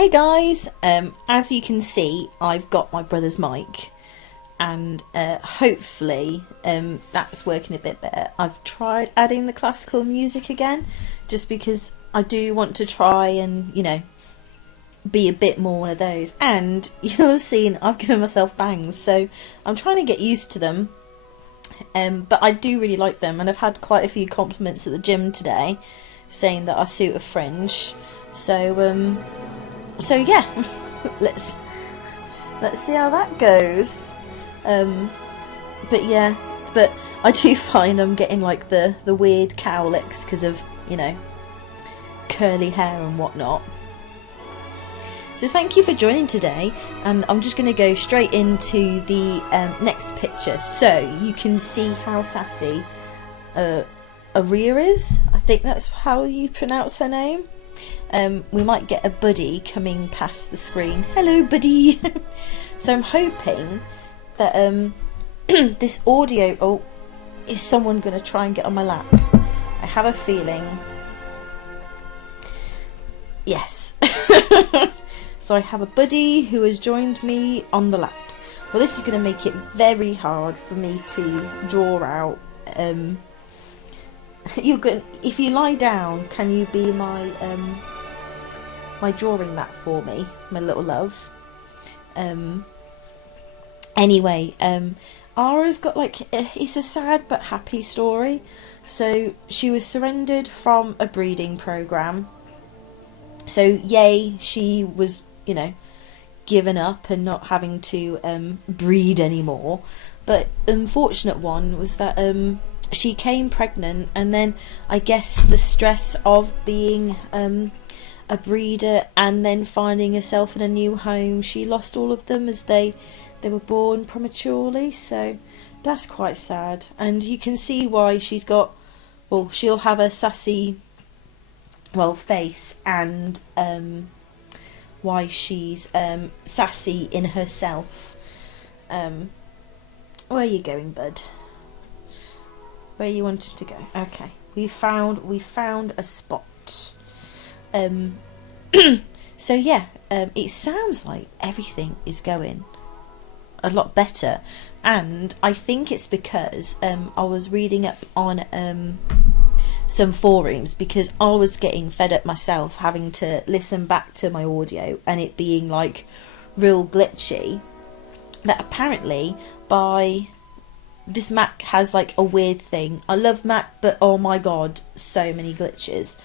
Hey guys, as you can see, I've got my brother's mic, and hopefully that's working a bit better. I've tried adding the classical music again, just because I do want to try and, you know, be a bit more one of those. And you'll have seen I've given myself bangs, so I'm trying to get used to them. But I do really like them, and I've had quite a few compliments at the gym today, saying that I suit a fringe. So yeah, let's see how that goes. But I do find I'm getting like the weird cowlicks because of, you know, curly hair and whatnot. So thank you for joining today, and I'm just going to go straight into the next picture so you can see how sassy Aria is. I think that's how you pronounce her name. We might get a buddy coming past the screen. Hello, buddy. So I'm hoping that this audio... Oh, is someone going to try and get on my lap? I have a feeling. Yes. So I have a buddy who has joined me on the lap. Well, this is going to make it very hard for me to draw out. If you lie down, can you be my my drawing mat for me, my little love? Anyway, Ara's got like it's a sad but happy story. So she was surrendered from a breeding program. So yay, she was, you know, given up and not having to breed anymore. But the unfortunate one was that she came pregnant, and then I guess the stress of being a breeder and then finding herself in a new home, she lost all of them as they were born prematurely. So that's quite sad, and you can see why she's got, well, she'll have a sassy, well, face, and why she's sassy in herself. Where are you going, bud? Where you wanted to go? Okay, we found a spot. So yeah, it sounds like everything is going a lot better, and I think it's because I was reading up on some forums, because I was getting fed up myself having to listen back to my audio and it being like real glitchy. That apparently by this Mac has like a weird thing. I love Mac, but oh my god, so many glitches.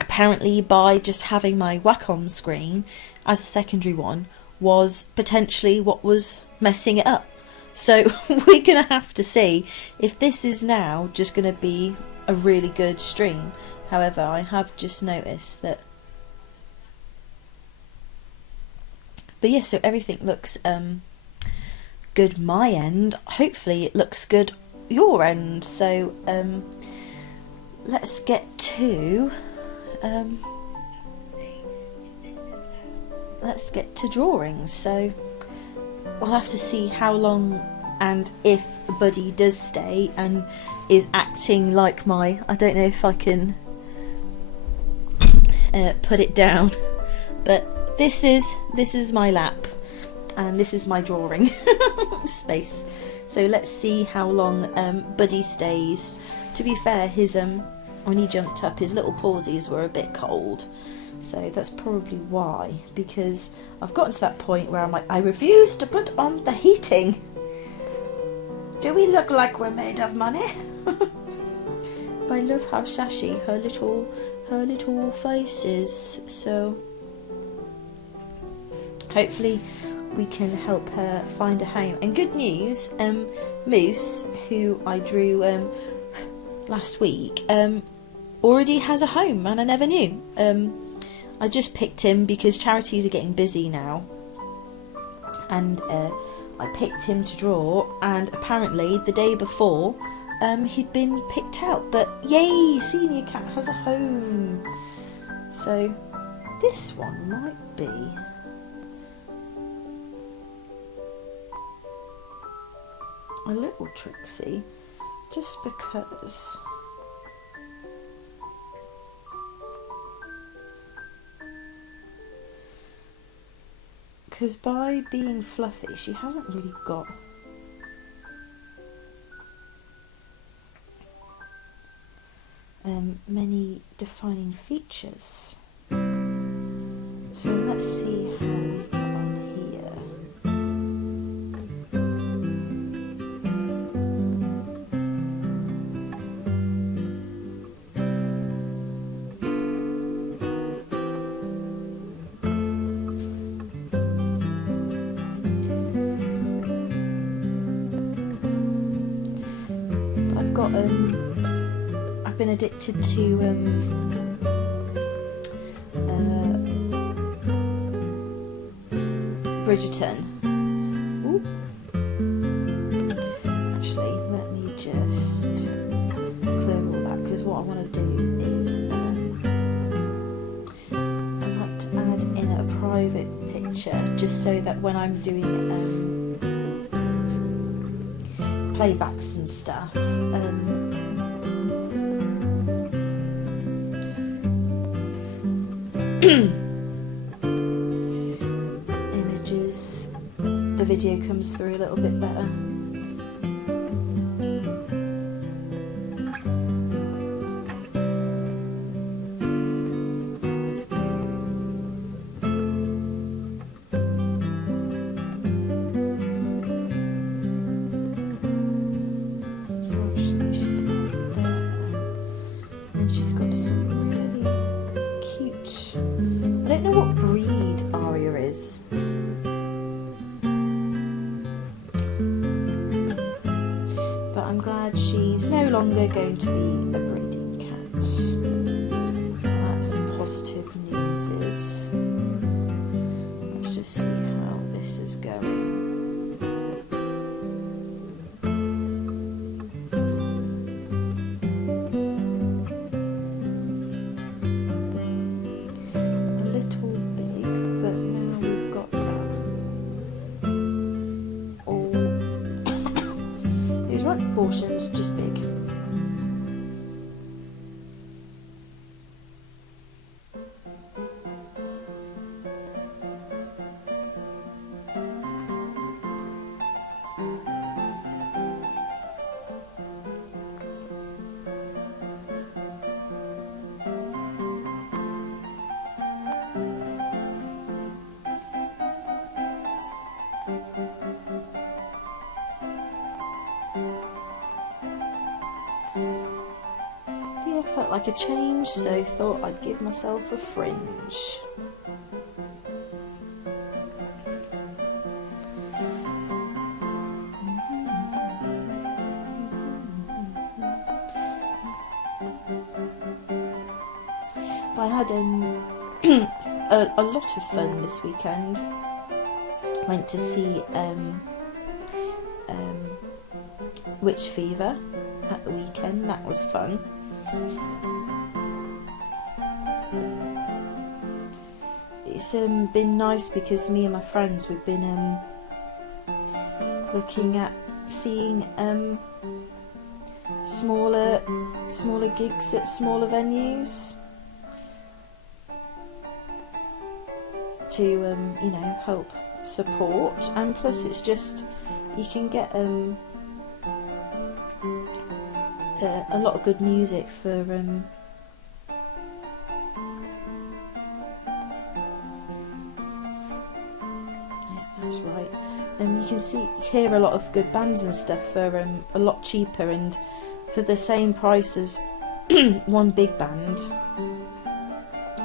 Apparently by just having my Wacom screen as a secondary one was potentially what was messing it up. So we're going to have to see if this is now just going to be a really good stream. However, I have just noticed that... But yeah, so everything looks good my end. Hopefully it looks good your end. So let's get to... let's get to drawings. So we'll have to see how long, and if Buddy does stay and is acting like my... I don't know if I can put it down, but this is my lap, and this is my drawing space. So let's see how long Buddy stays. To be fair, his when he jumped up, his little pawsies were a bit cold. So that's probably why, because I've gotten to that point where I'm like, I refuse to put on the heating. Do we look like we're made of money? But I love how sassy her little face is. So hopefully we can help her find a home. And good news, Moose, who I drew last week, already has a home, and I never knew. I just picked him because charities are getting busy now, and I picked him to draw, and apparently the day before he'd been picked out. But yay, Senior Cat has a home. So this one might be a little tricksy, just because Because by being fluffy, she hasn't really got many defining features. So let's see how we get on here. I've got I've been addicted to Bridgerton. Ooh. Actually, let me just clear all that, because what I want to do is I'd like to add in a private picture, just so that when I'm doing playbacks and stuff, images, the video comes through a little bit better. So actually she's back there, and she's got some really cute, I don't know what breed Aria is. But I'm glad she's no longer going to be a breeding cat. So that's positive news. Let's just see how this is going. Proportions, just big. Yeah, felt like a change, so thought I'd give myself a fringe. I had a lot of fun this weekend. Went to see Witch Fever at the weekend. That was fun. It's been nice because me and my friends, we've been looking at seeing smaller gigs at smaller venues to you know, help support, and plus it's just, you can get a lot of good music for yeah, that's right. You can hear a lot of good bands and stuff for a lot cheaper, and for the same price as one big band.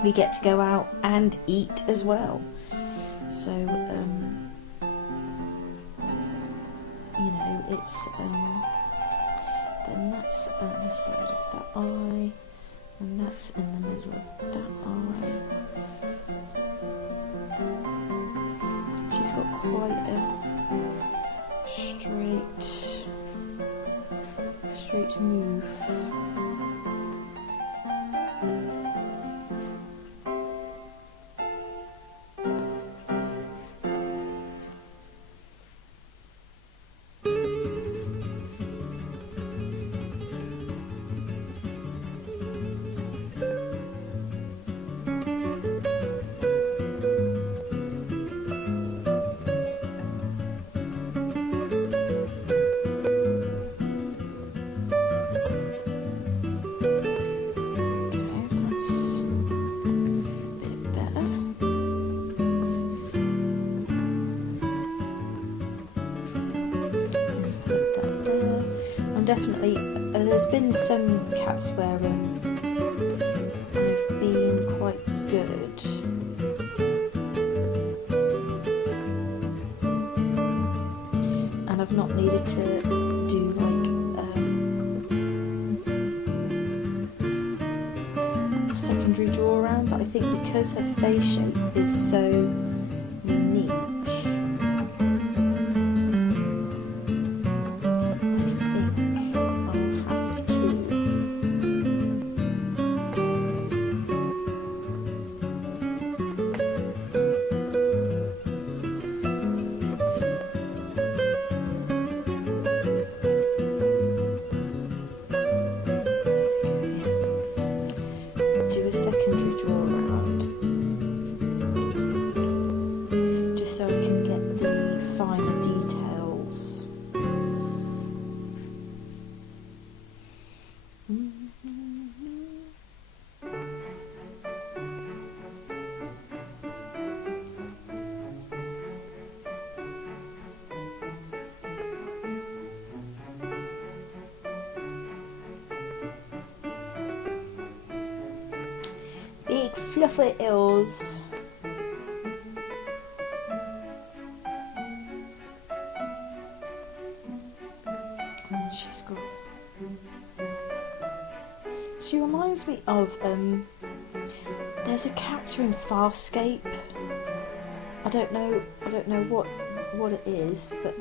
We get to go out and eat as well. So you know, it's then that's at the side of that eye, and that's in the middle of that eye. She's got quite a straight move. definitely, there's been some cats where I've been quite good, and I've not needed to do like a secondary draw around, but I think because her face shape is so unique, big fluffy ears. And she's got. She reminds me of there's a character in Farscape. I don't know what it is, but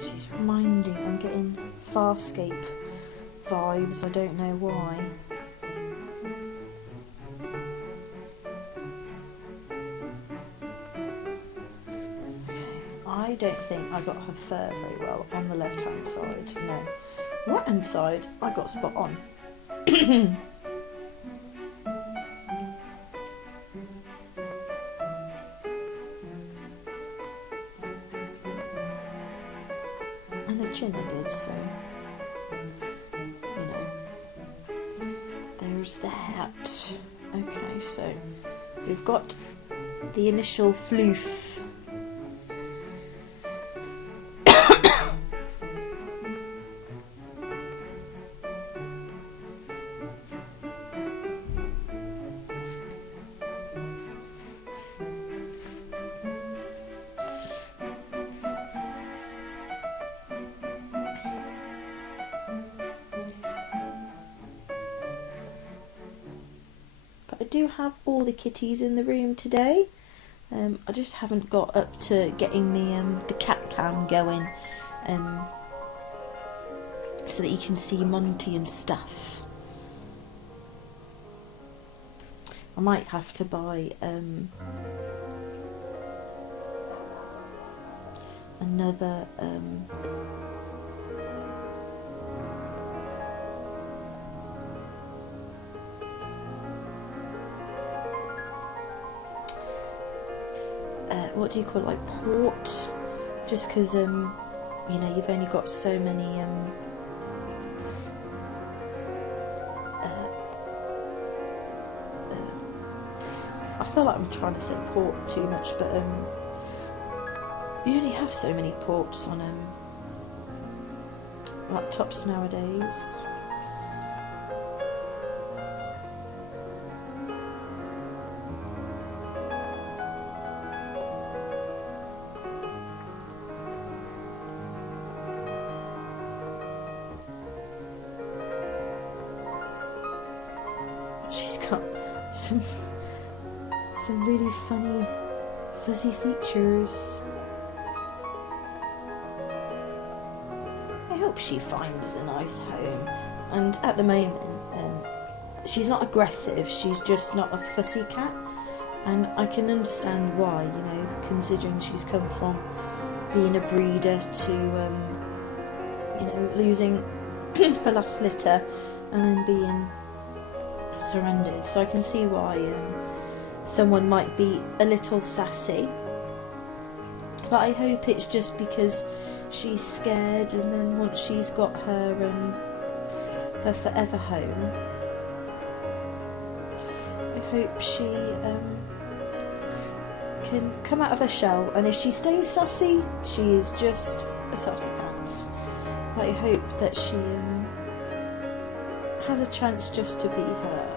she's reminding. I'm getting Farscape vibes. I don't know why. I don't think I got her fur very well on the left hand side. No, right hand side I got spot on. And the chin I did, so you know, there's that. Okay, so we've got the initial floof. I do have all the kitties in the room today. I just haven't got up to getting the cat cam going, so that you can see Monty and stuff. I might have to buy another what do you call it, like port, just because you know, you've only got so many I feel like I'm trying to say port too much, but you only have so many ports on laptops nowadays. She's got some really funny fuzzy features. I hope she finds a nice home. And at the moment, she's not aggressive, she's just not a fussy cat. And I can understand why, you know, considering she's come from being a breeder to, you know, losing her last litter and then being surrendered. So I can see why someone might be a little sassy, but I hope it's just because she's scared, and then once she's got her forever home, I hope she can come out of her shell, and if she stays sassy, she is just a sassy pants. I hope that she has a chance just to be her.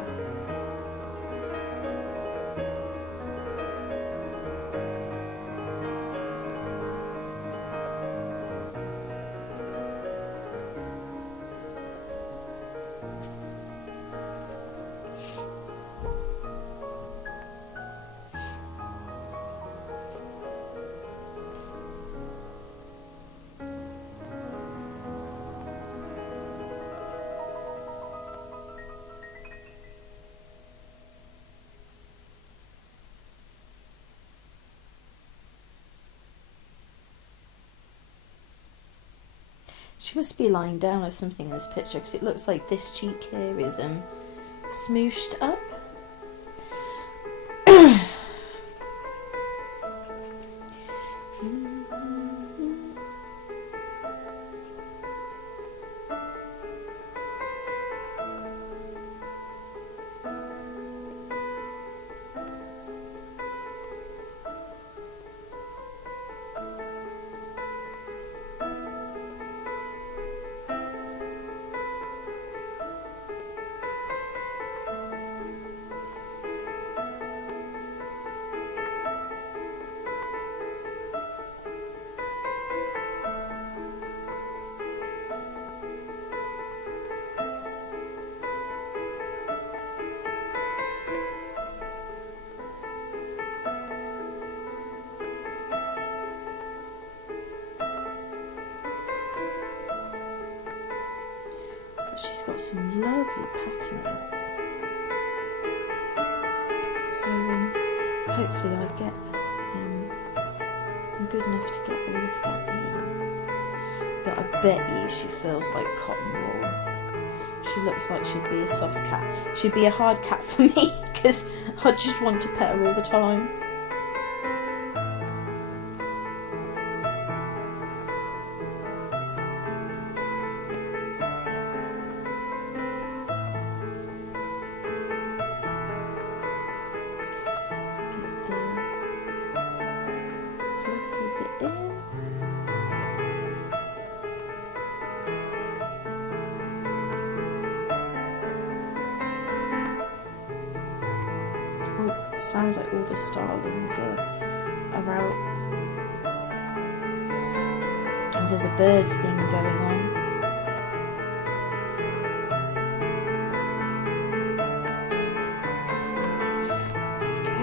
She must be lying down or something in this picture, because it looks like this cheek here is smooshed up. She's got some lovely patterning. So hopefully I get I'm good enough to get all of that in. But I bet you she feels like cotton wool. She looks like she'd be a soft cat. She'd be a hard cat for me, because I just want to pet her all the time. Sounds like all the starlings are out. And there's a bird thing going on. There we go,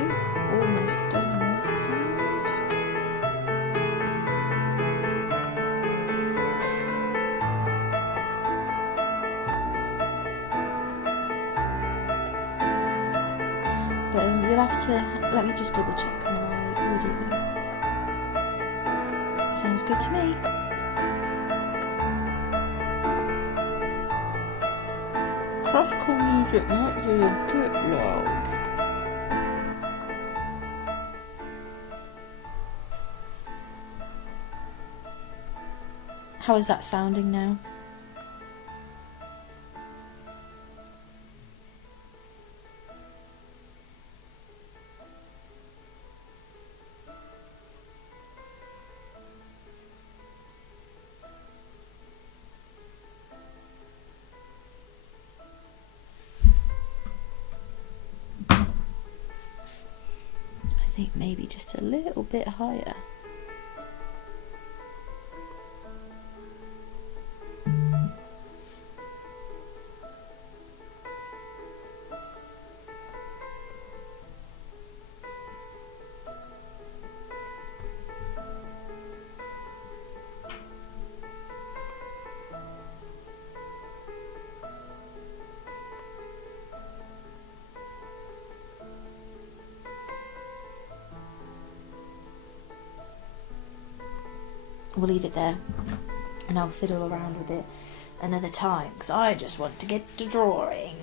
almost done on this side. But you'll have to let me just double check on my audio. Sounds good to me. Classical music might be a bit loud. How is that sounding now? I think maybe just a little bit higher. We'll leave it there, and I'll fiddle around with it another time, because I just want to get to drawing.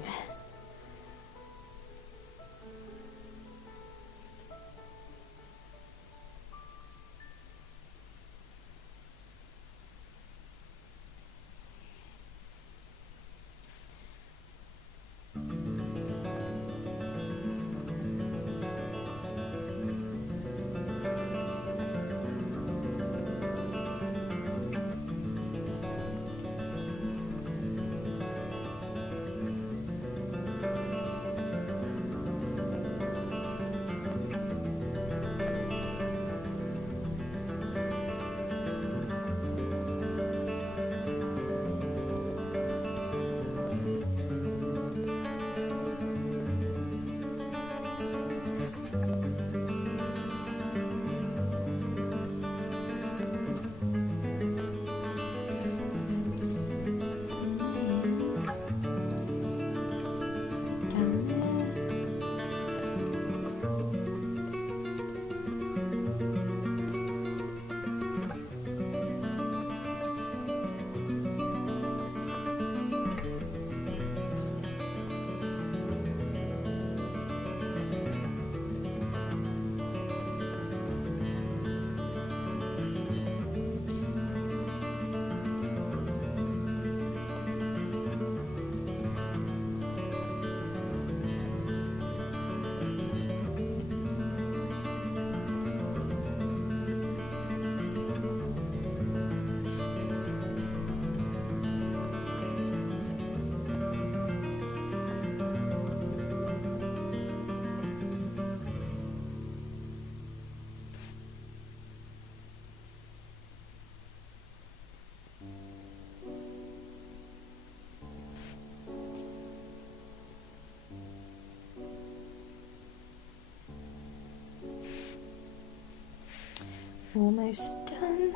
Almost done.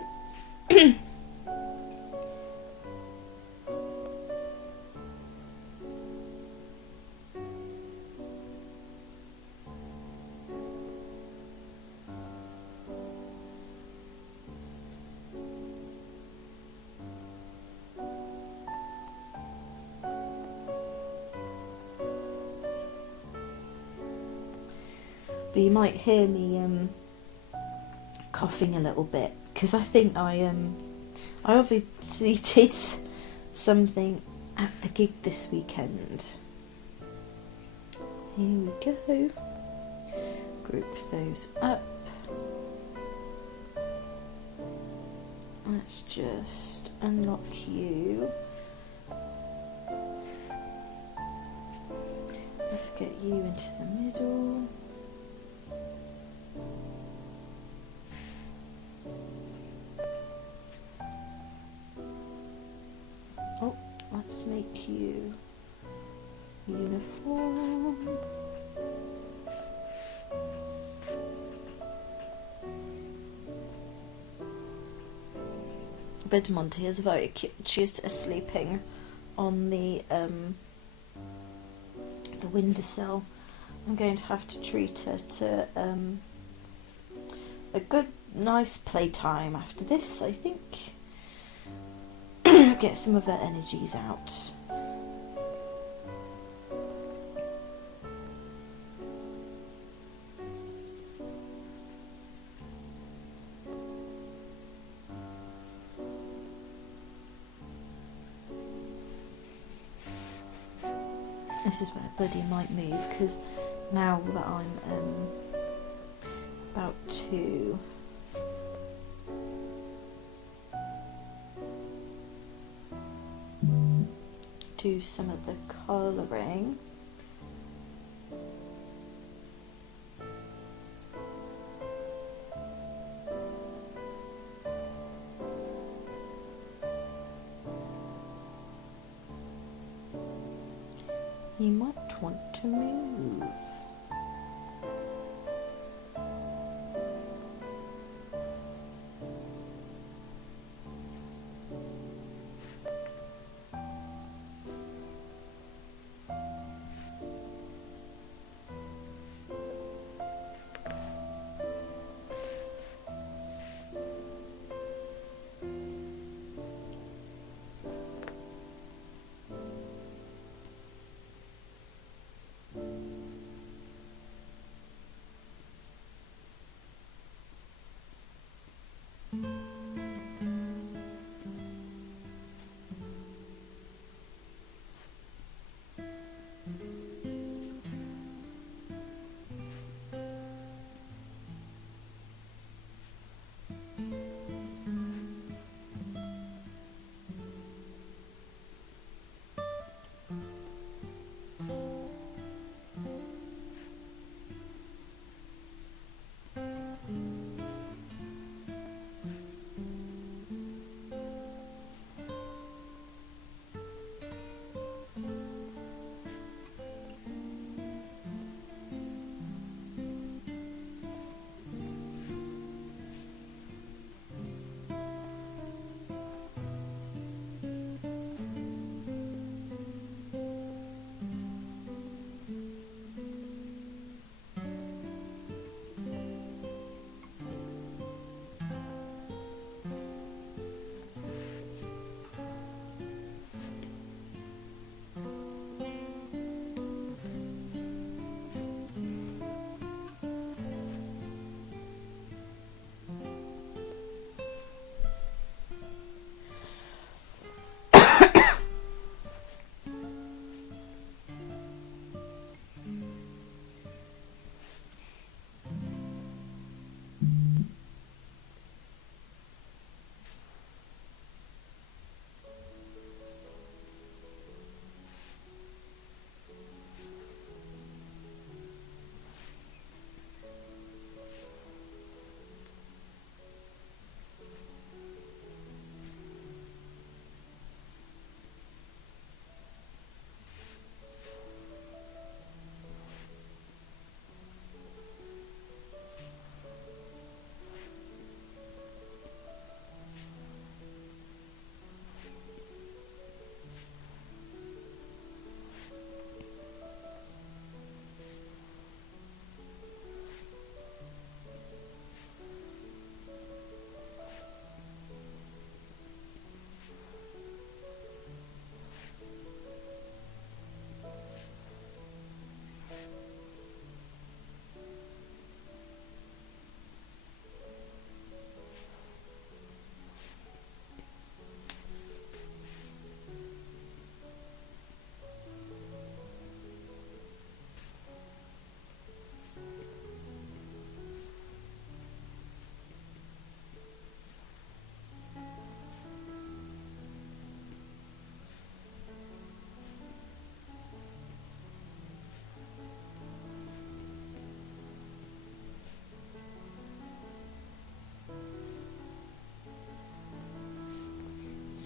But you might hear me coughing a little bit because I think I obviously did something at the gig this weekend. Here we go. Group those up. Let's just unlock you. Let's get you into the middle. Oh, let's make you uniform. Monty is very cute. She's sleeping on the windowsill. I'm going to have to treat her to a good, nice playtime after this, I think. Get some of her energies out. This is where Buddy might move, because now that I'm about to do some of the colouring. You might want to move.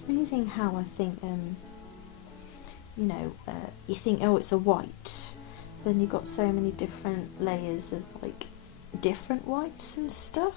amazing how I think, you think, oh, it's a white, then you've got so many different layers of like different whites and stuff.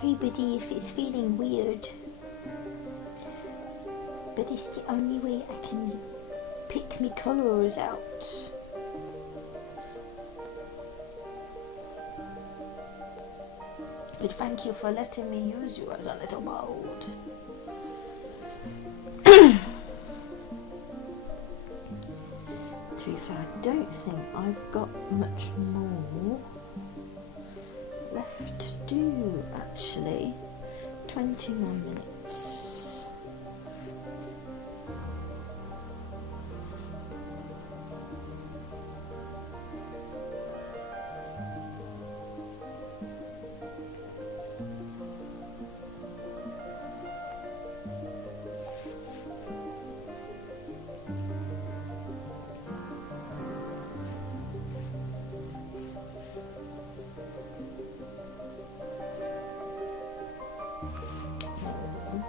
Sorry, buddy, if it's feeling weird. But it's the only way I can pick me colours out. But thank you for letting me use you as a little mold. To be fair, I don't think I've got much more left to do, actually. 20 more minutes.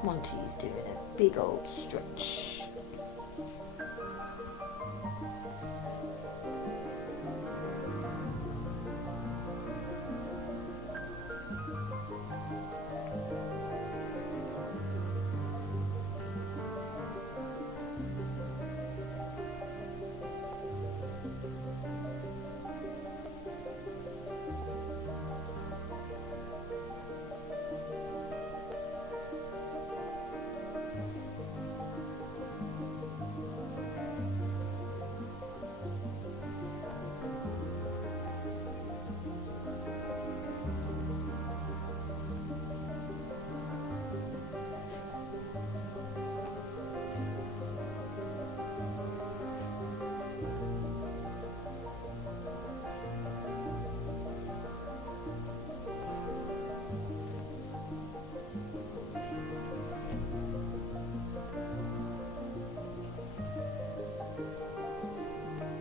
Monty's doing a big old stretch.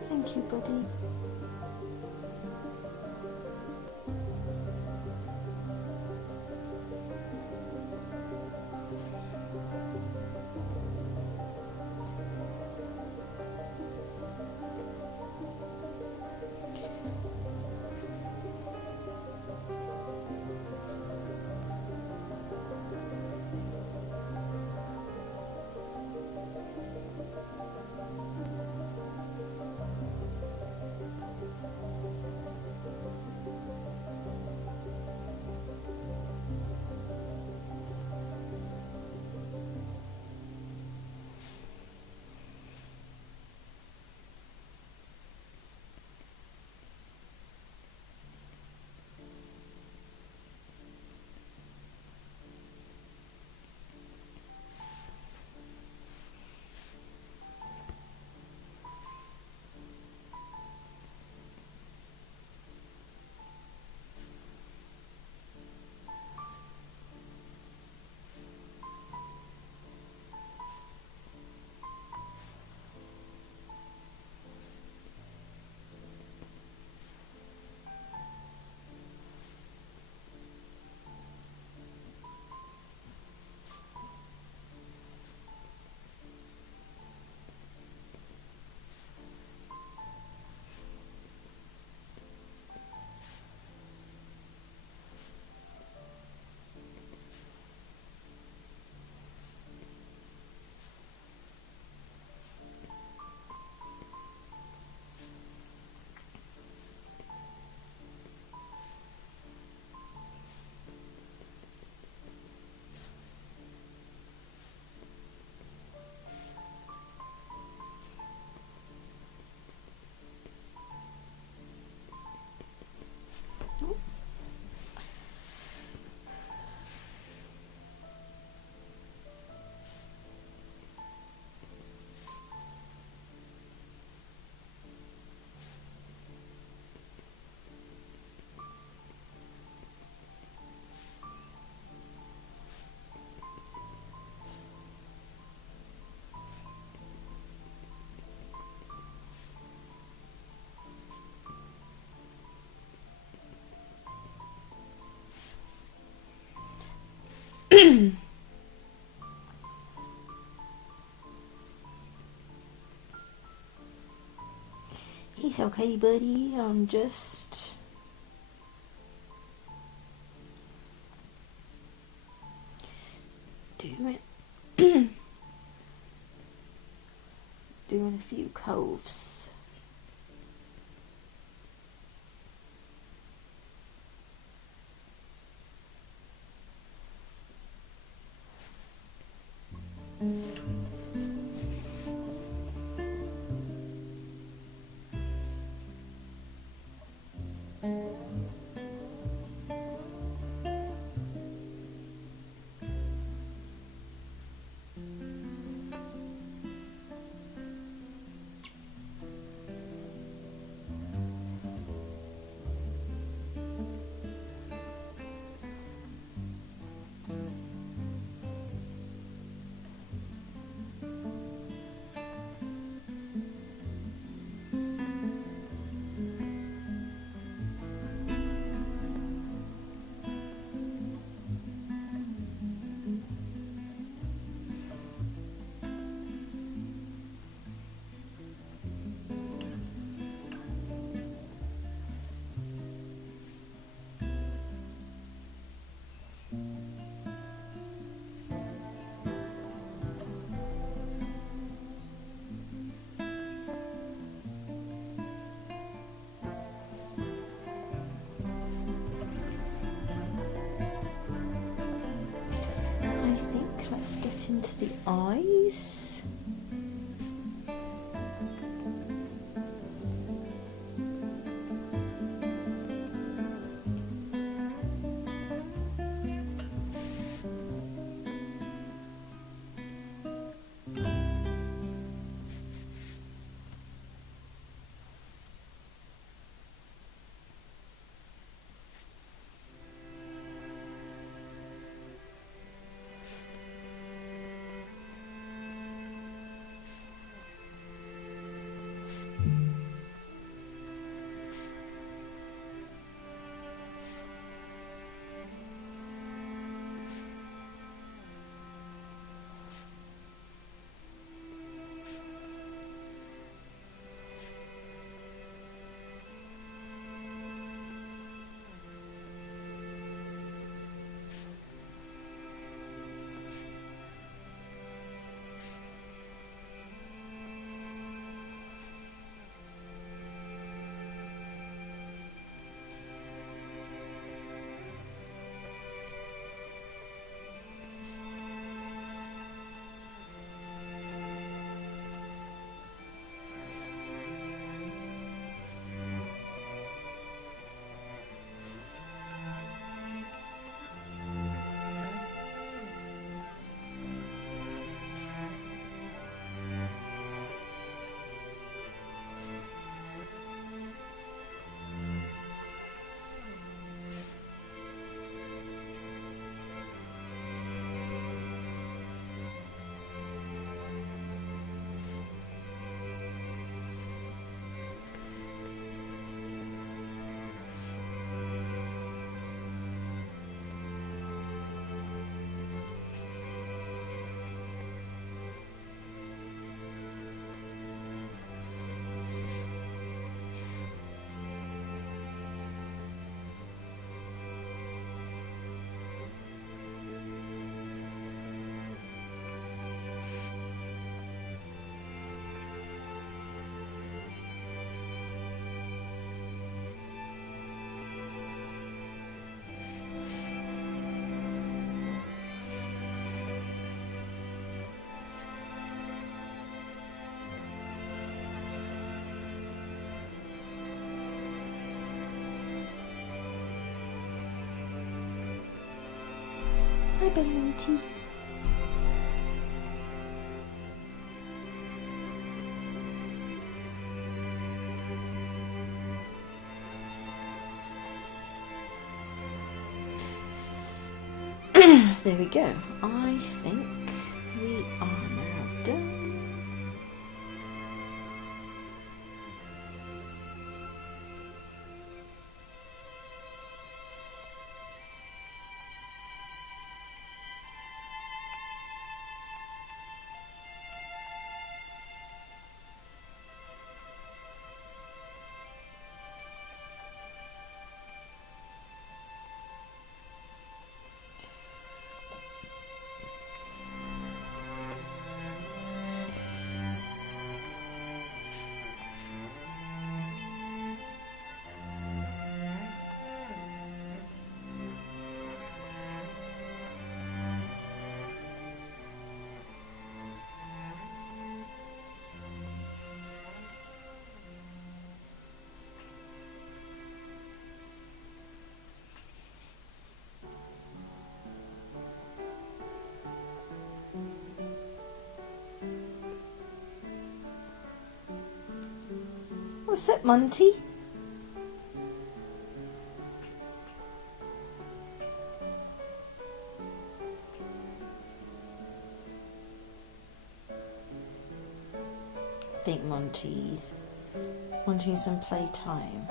Thank you, buddy. He's okay, buddy. I'm just doing doing a few coves. I think let's get into the eyes. Bye, Baby. There we go. I think we are now done. What's up, Monty? I think Monty's wanting some playtime.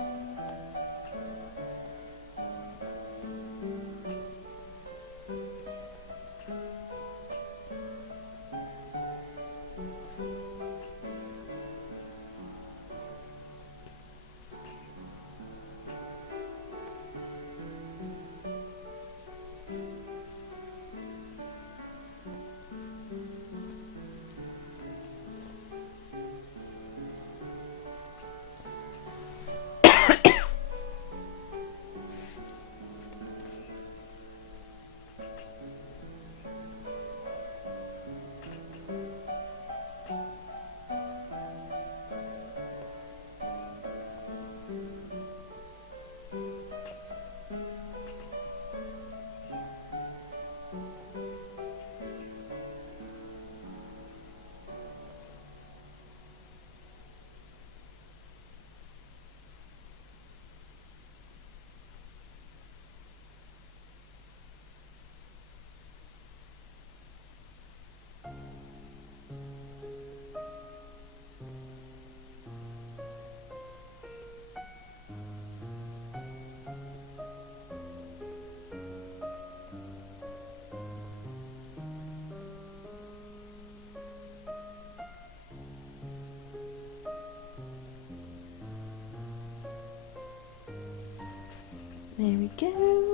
There we go.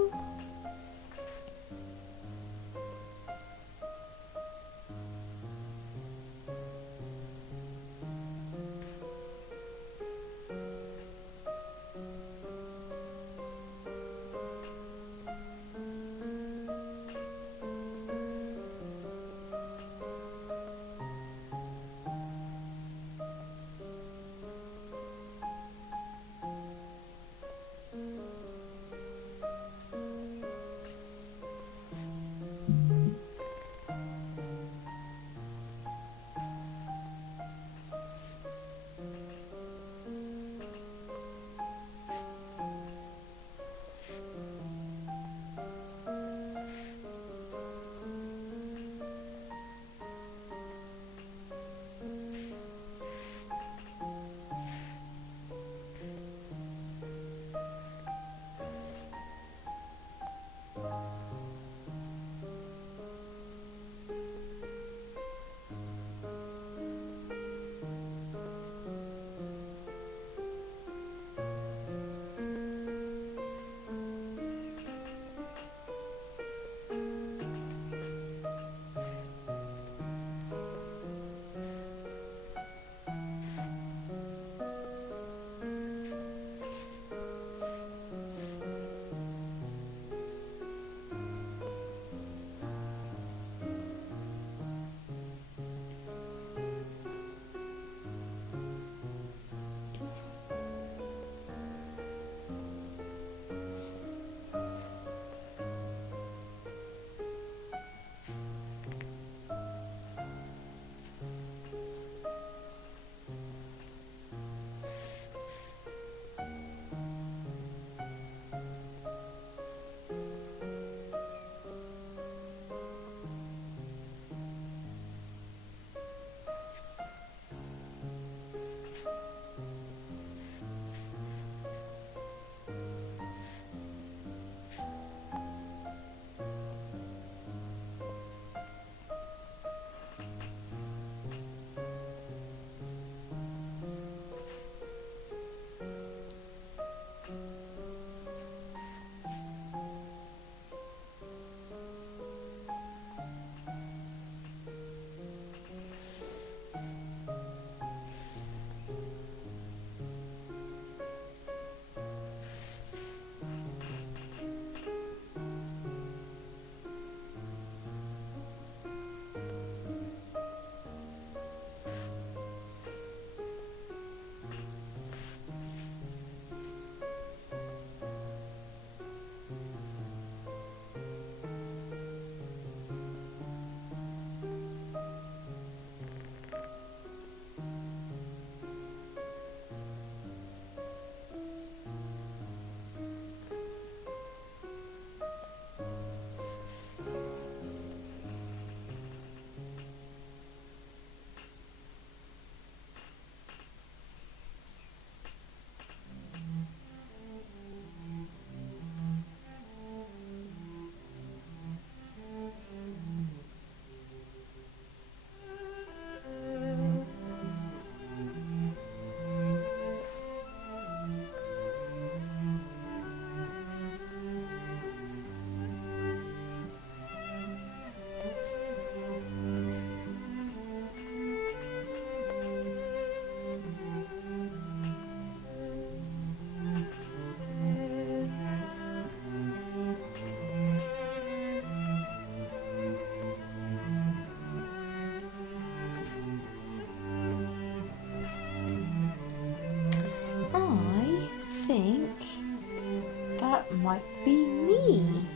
me.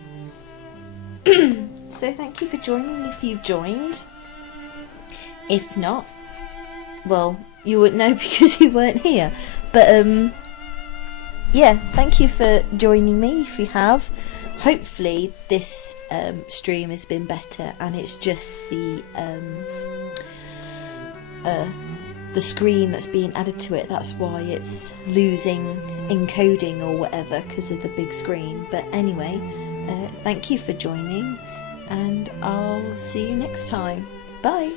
So thank you for joining if you've joined. If not, well, you wouldn't know because you weren't here. But yeah, thank you for joining me if you have. Hopefully this stream has been better, and it's just the screen that's being added to it. That's why it's losing encoding or whatever because of the big screen. But anyway, thank you for joining, and I'll see you next time. Bye.